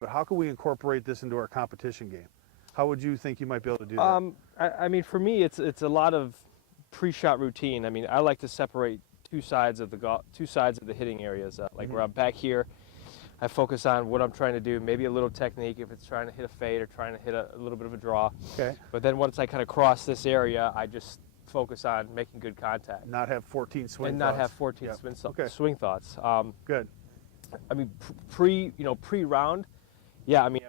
But how can we incorporate this into our competition game? How would you think you might be able to do that? I mean, for me, it's a lot of pre-shot routine. I mean, I like to separate two sides of the hitting areas. Like where I'm back here, I focus on what I'm trying to do, maybe a little technique if it's trying to hit a fade or trying to hit a little bit of a draw. Okay. But then once I kind of cross this area, I just focus on making good contact. Not have 14 swing and thoughts. not have 14 swing thoughts. Good. I mean, pre-round, yeah. I mean,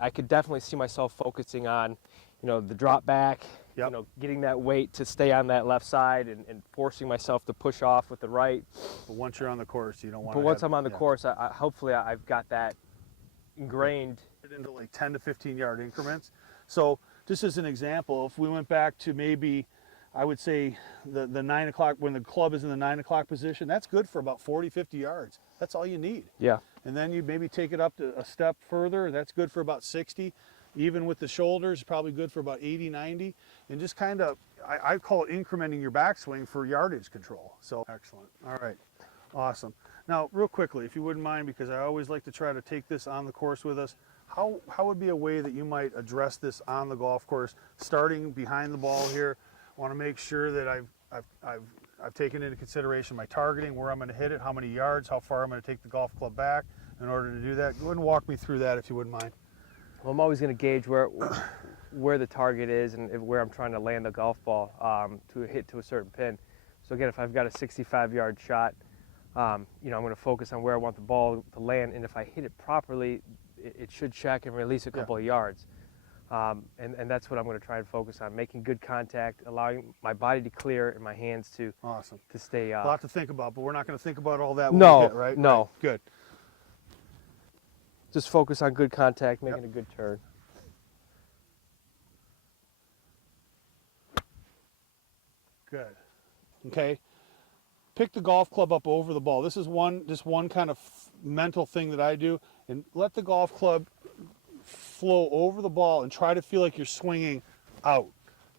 I could definitely see myself focusing on, the drop back. Yep. Getting that weight to stay on that left side and forcing myself to push off with the right. But once you're on the course, you don't want. But once I'm on the course, hopefully I've got that ingrained into like 10 to 15 yard increments. So just as an example, if we went back to maybe, I would say the 9 o'clock, when the club is in the 9 o'clock position, that's good for about 40, 50 yards. That's all you need. Yeah. And then you maybe take it up to a step further. That's good for about 60. Even with the shoulders, probably good for about 80, 90. And just kind of, I call it incrementing your backswing for yardage control. So excellent. All right. Awesome. Now, real quickly, if you wouldn't mind, because I always like to try to take this on the course with us, how would be a way that you might address this on the golf course, starting behind the ball here? I want to make sure that I've taken into consideration my targeting, where I'm going to hit it, how many yards, how far I'm going to take the golf club back in order to do that. Go ahead and walk me through that if you wouldn't mind. Well, I'm always going to gauge where the target is and where I'm trying to land the golf ball to hit to a certain pin. So again, if I've got a 65-yard shot, I'm going to focus on where I want the ball to land, and if I hit it properly, it should check and release a couple of yards. And that's what I'm going to try and focus on, making good contact, allowing my body to clear and my hands to stay. A lot to think about, but we're not going to think about all that when no, we hit, right? No. Right. Good. Just focus on good contact, making a good turn. Good. Okay. Pick the golf club up over the ball. This is just one kind of mental thing that I do, and let the golf club flow over the ball and try to feel like you're swinging out.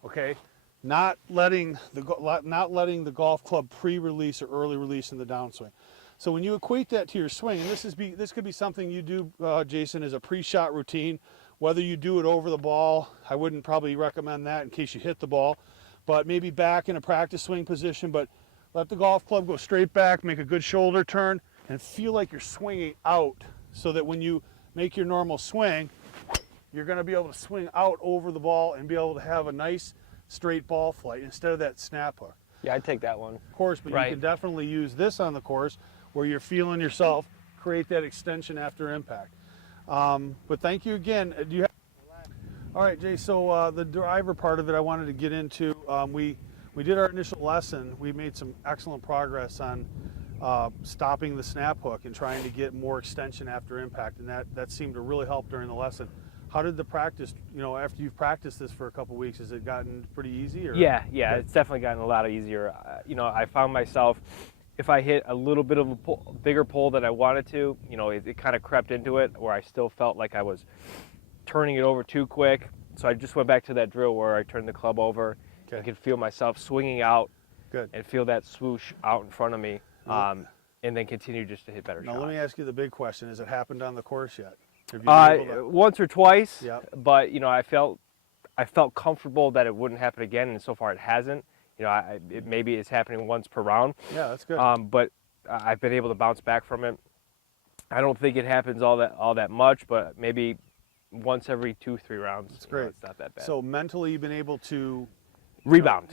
Okay. Not letting the golf club pre-release or early release in the downswing. So when you equate that to your swing, and this could be something you do, Jason, as a pre-shot routine, whether you do it over the ball, I wouldn't probably recommend that in case you hit the ball, but maybe back in a practice swing position, but let the golf club go straight back, make a good shoulder turn, and feel like you're swinging out, so that when you make your normal swing, you're going to be able to swing out over the ball and be able to have a nice straight ball flight instead of that snap hook. Yeah, I'd take that one. Of course, but you can definitely use this on the course where you're feeling yourself create that extension after impact. But thank you again. Do you have... All right, Jay, so the driver part of it I wanted to get into. We did our initial lesson. We made some excellent progress on stopping the snap hook and trying to get more extension after impact, and that seemed to really help during the lesson. How did the practice, after you've practiced this for a couple of weeks, has it gotten pretty easy? Or? Yeah, it's definitely gotten a lot easier. I found myself, if I hit a little bit of a bigger pull than I wanted to, it kind of crept into it where I still felt like I was turning it over too quick. So I just went back to that drill where I turned the club over and could feel myself swinging out and feel that swoosh out in front of me, and then continue just to hit better shots. Now let me ask you the big question. Has it happened on the course yet? Once or twice, but I felt comfortable that it wouldn't happen again, and so far it hasn't. Maybe it's happening once per round. Yeah, that's good. But I've been able to bounce back from it. I don't think it happens all that much, but maybe once every 2-3 rounds. That's great. It's not that bad. So mentally, you've been able to rebound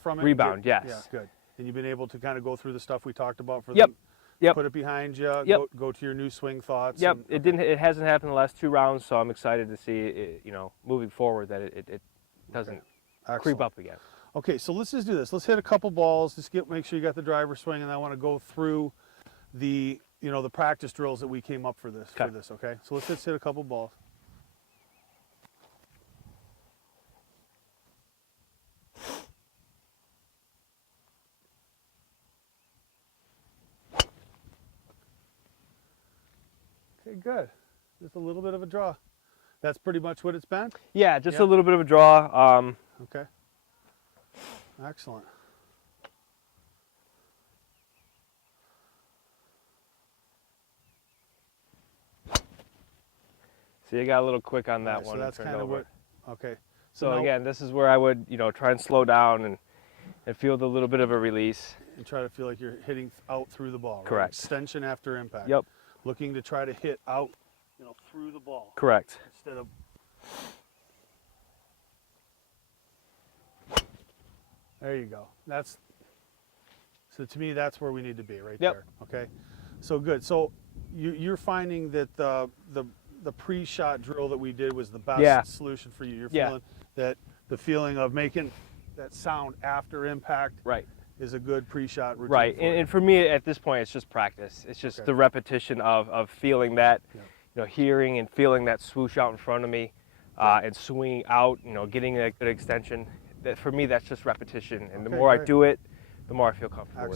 from it. Rebound, yes. Yeah, good. And you've been able to kind of go through the stuff we talked about for Yep. Put it behind you. Go to your new swing thoughts. Yep. It hasn't happened the last 2 rounds, so I'm excited to see it, moving forward that it doesn't creep up again. Okay, so let's just do this. Let's hit a couple balls. Just make sure you got the driver swing, and I want to go through the the practice drills that we came up for this. Okay. So let's just hit a couple balls. Okay, good. Just a little bit of a draw. That's pretty much what it's been? Yeah, just a little bit of a draw. Okay. Excellent. So you got a little quick on that Alright, one. so that's and turned kind of over. what. Okay. So now- again, this is where I would, try and slow down and feel the little bit of a release. and try to feel like you're hitting out through the ball. Right? Correct. Extension after impact. Yep. Looking to try to hit out, through the ball Correct. instead of. There you go. So to me, that's where we need to be, right Yep. there. Okay. So good. So you're finding that the pre-shot drill that we did was the best Yeah. solution for you. You're Yeah. feeling that the feeling of making that sound after impact Right. is a good pre-shot routine. Right. For you. And for me, at this point, it's just practice. It's just Okay. the repetition of feeling that, Yeah. hearing and feeling that swoosh out in front of me, and swinging out, getting a good extension. That for me, that's just repetition. And the Okay, more I great. do it, the more I feel comfortable with it.